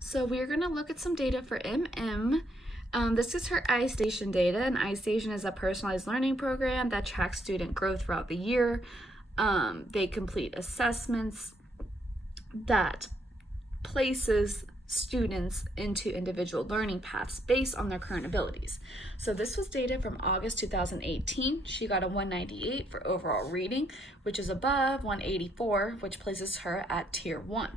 So we're going to look at some data for MM. This is her iStation data, and iStation is a personalized learning program that tracks student growth throughout the year. They complete assessments that places students into individual learning paths based on their current abilities. So this was data from August 2018. She got a 198 for overall reading, which is above 184, which places her at Tier 1.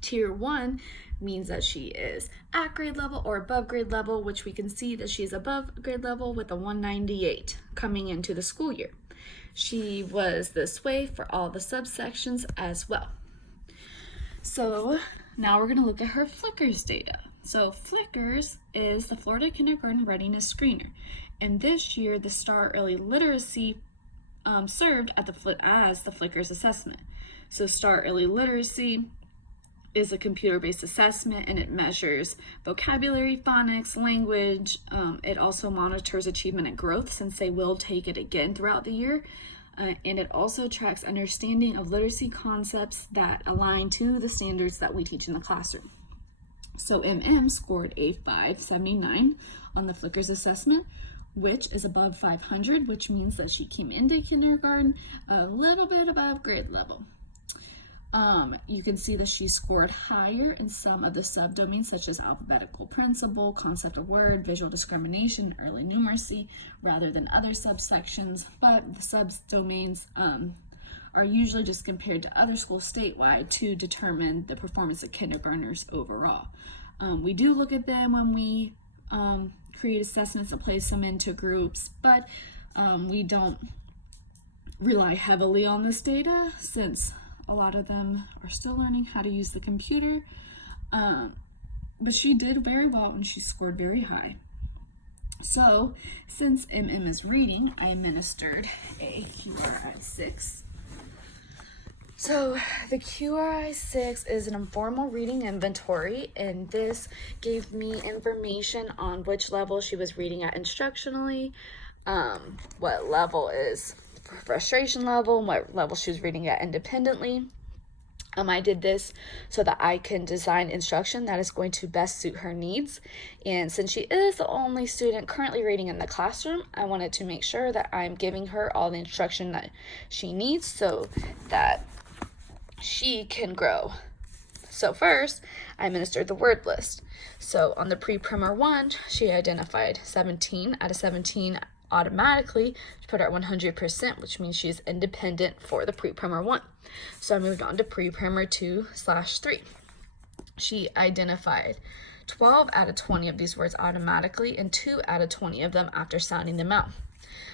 Tier 1 means that she is at grade level or above grade level, which we can see that she's above grade level with a 198 coming into the school year. She was this way for all the subsections as well. So now we're going to look at her Flickrs data. So Flickrs is the Florida Kindergarten Readiness Screener. And this year, the STAR Early Literacy served as the Flickrs assessment. So STAR Early Literacy is a computer-based assessment, and it measures vocabulary, phonics, language. It also monitors achievement and growth, since they will take it again throughout the year. And it also tracks understanding of literacy concepts that align to the standards that we teach in the classroom. So MM scored a 579 on the Flickrs assessment, which is above 500, which means that she came into kindergarten a little bit above grade level. You can see that she scored higher in some of the subdomains, such as alphabetical principle, concept of word, visual discrimination, early numeracy, rather than other subsections, but the subdomains are usually just compared to other schools statewide to determine the performance of kindergartners overall. We do look at them when we create assessments and place them into groups, but we don't rely heavily on this data, since a lot of them are still learning how to use the computer, but she did very well and she scored very high. So since MM is reading, I administered a QRI-6. So the QRI-6 is an informal reading inventory, and this gave me information on which level she was reading at instructionally, what level is frustration level, and what level she was reading at independently. I did this so that I can design instruction that is going to best suit her needs. And since she is the only student currently reading in the classroom, I wanted to make sure that I'm giving her all the instruction that she needs so that she can grow. So first, I administered the word list. So on the pre-primer 1, she identified 17 out of 17 automatically to put her at 100%, which means she's independent for the pre-primer 1. So I moved on to pre-primer 2/3. She identified 12 out of 20 of these words automatically and 2 out of 20 of them after sounding them out.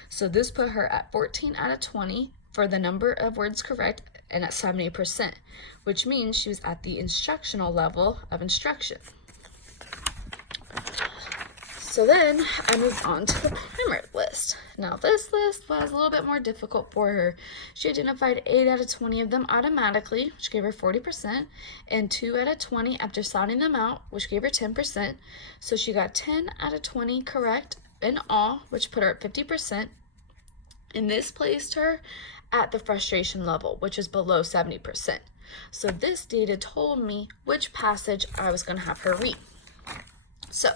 So this put her at 14 out of 20 for the number of words correct and at 70%, which means she was at the instructional level of instruction. So then I moved on to the primer list. Now this list was a little bit more difficult for her. She identified 8 out of 20 of them automatically, which gave her 40%, and 2 out of 20 after sounding them out, which gave her 10%. So she got 10 out of 20 correct in all, which put her at 50%. And this placed her at the frustration level, which is below 70%. So this data told me which passage I was going to have her read. So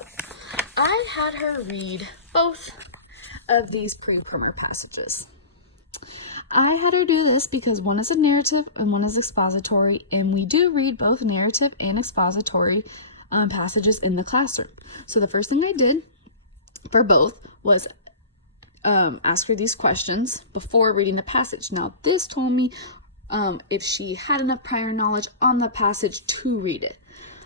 I had her read both of these pre-primer passages. I had her do this because one is a narrative and one is expository, and we do read both narrative and expository passages in the classroom. So the first thing I did for both was ask her these questions before reading the passage. Now this told me if she had enough prior knowledge on the passage to read it.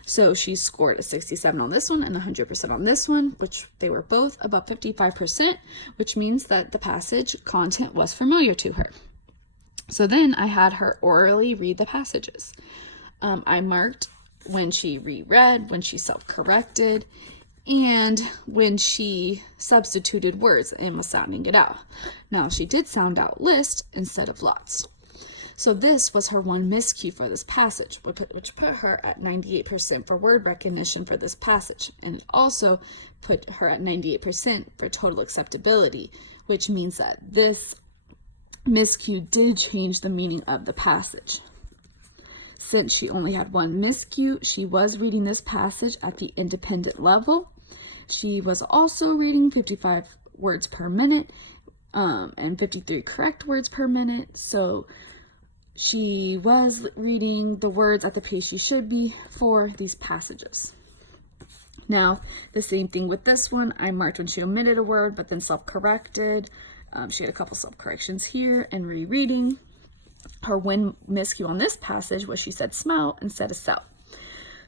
So she scored a 67 on this one and 100% on this one, which they were both above 55%, which means that the passage content was familiar to her. So then I had her orally read the passages. I marked when she reread, when she self-corrected, and when she substituted words and was sounding it out. Now she did sound out list instead of lots. So this was her one miscue for this passage, which put her at 98% for word recognition for this passage. And it also put her at 98% for total acceptability, which means that this miscue did change the meaning of the passage. Since she only had one miscue, she was reading this passage at the independent level. She was also reading 55 words per minute and 53 correct words per minute. So she was reading the words at the pace she should be for these passages. Now, the same thing with this one. I marked when she omitted a word, but then self-corrected. She had a couple self-corrections here and rereading. Her one miscue on this passage was she said smell instead of sell.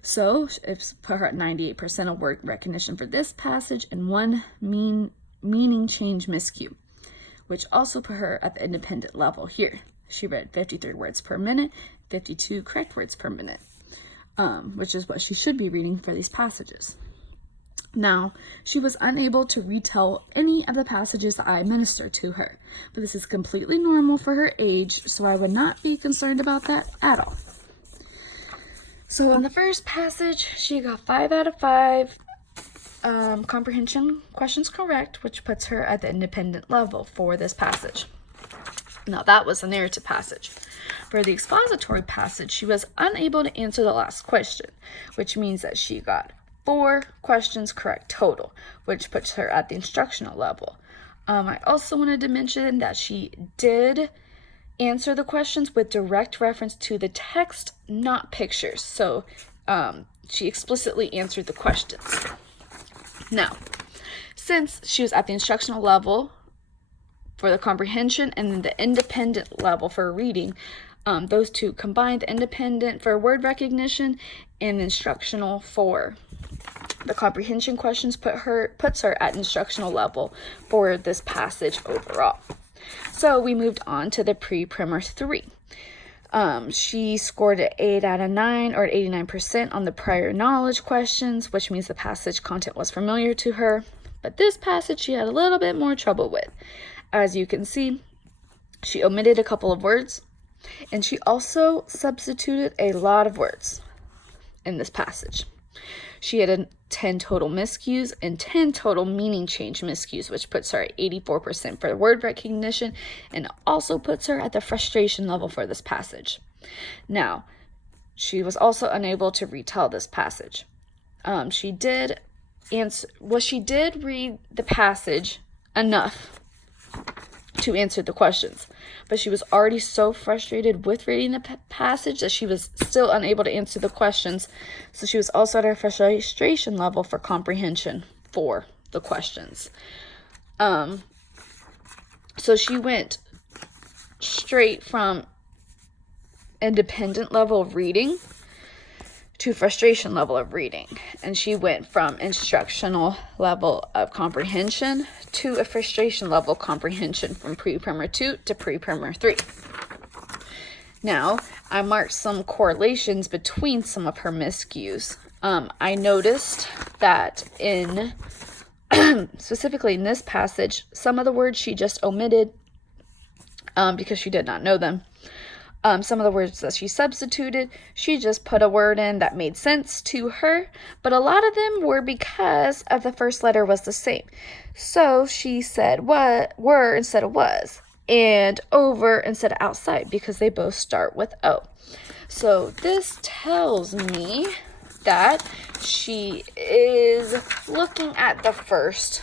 So it's put her at 98% of word recognition for this passage and one meaning change miscue, which also put her at the independent level here. She read 53 words per minute, 52 correct words per minute, which is what she should be reading for these passages. Now, she was unable to retell any of the passages that I administered to her, but this is completely normal for her age, so I would not be concerned about that at all. So in the first passage, she got 5 out of 5 comprehension questions correct, which puts her at the independent level for this passage. Now, that was a narrative passage. For the expository passage, she was unable to answer the last question, which means that she got 4 questions correct total, which puts her at the instructional level. I also wanted to mention that she did answer the questions with direct reference to the text, not pictures. So she explicitly answered the questions. Now, since she was at the instructional level for the comprehension and then the independent level for reading, those two combined, the independent for word recognition and instructional for the comprehension questions, puts her at instructional level for this passage overall. So we moved on to the pre-primer 3. She scored an 8 out of 9 or 89% on the prior knowledge questions, which means the passage content was familiar to her. But this passage she had a little bit more trouble with. As you can see, she omitted a couple of words, and she also substituted a lot of words in this passage. She had 10 total miscues and 10 total meaning change miscues, which puts her at 84% for word recognition and also puts her at the frustration level for this passage. Now, she was also unable to retell this passage. She did read the passage enough to answer the questions, but she was already so frustrated with reading the passage that she was still unable to answer the questions. So she was also at her frustration level for comprehension for the questions. So she went straight from independent level of reading to frustration level of reading, and she went from instructional level of comprehension to a frustration level comprehension from pre-primer 2 to pre-primer 3. Now, I marked some correlations between some of her miscues. I noticed that in specifically in this passage, some of the words she just omitted because she did not know them. Some of the words that she substituted, she just put a word in that made sense to her, but a lot of them were because of the first letter was the same. So she said were instead of was, and over instead of outside, because they both start with O. So this tells me that she is looking at the first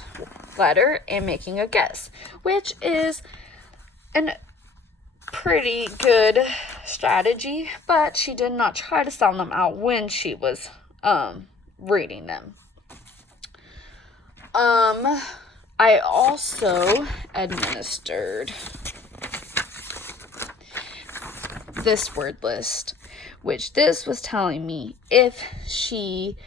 letter and making a guess, which is an pretty good strategy, but she did not try to sound them out when she was reading them. I also administered this word list, which this was telling me if she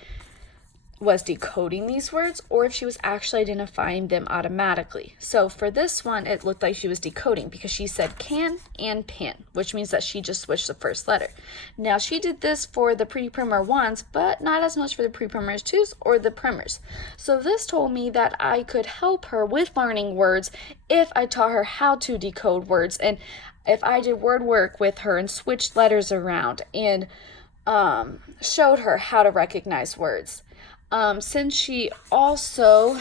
was decoding these words or if she was actually identifying them automatically. So for this one, it looked like she was decoding because she said can and pin, which means that she just switched the first letter. Now, she did this for the pre-primer 1s, but not as much for the pre-primers 2s or the primers. So this told me that I could help her with learning words if I taught her how to decode words, and if I did word work with her and switched letters around and showed her how to recognize words. Since she also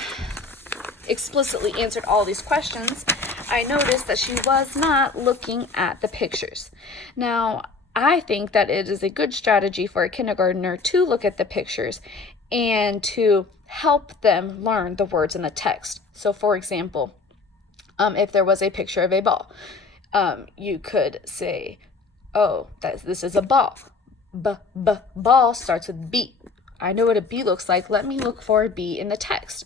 explicitly answered all these questions, I noticed that she was not looking at the pictures. Now, I think that it is a good strategy for a kindergartner to look at the pictures and to help them learn the words in the text. So for example, if there was a picture of a ball, you could say, oh, this is a ball. Ball starts with B. I know what a B looks like. Let me look for a B in the text.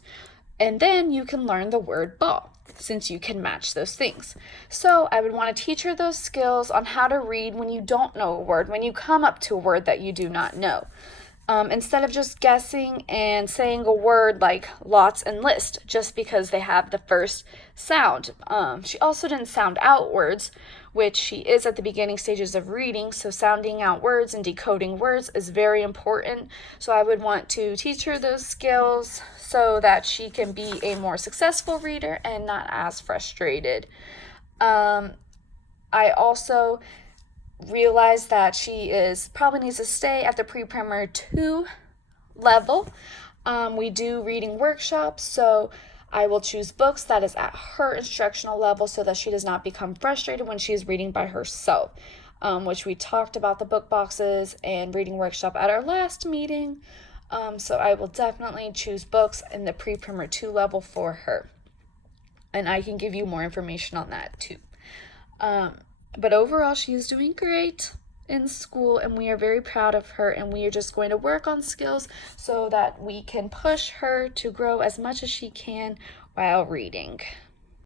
And then you can learn the word ball, since you can match those things. So I would want to teach her those skills on how to read when you don't know a word, when you come up to a word that you do not know. Instead of just guessing and saying a word like lots and list just because they have the first sound. She also didn't sound out words, which she is at the beginning stages of reading, so sounding out words and decoding words is very important. So I would want to teach her those skills so that she can be a more successful reader and not as frustrated. I also realized that she probably needs to stay at the pre-primary 2 level. We do reading workshops, so I will choose books that is at her instructional level so that she does not become frustrated when she is reading by herself, which we talked about the book boxes and reading workshop at our last meeting. So I will definitely choose books in the pre-primary 2 level for her. And I can give you more information on that too. But overall, she is doing great in school, and we are very proud of her, and we are just going to work on skills so that we can push her to grow as much as she can while reading.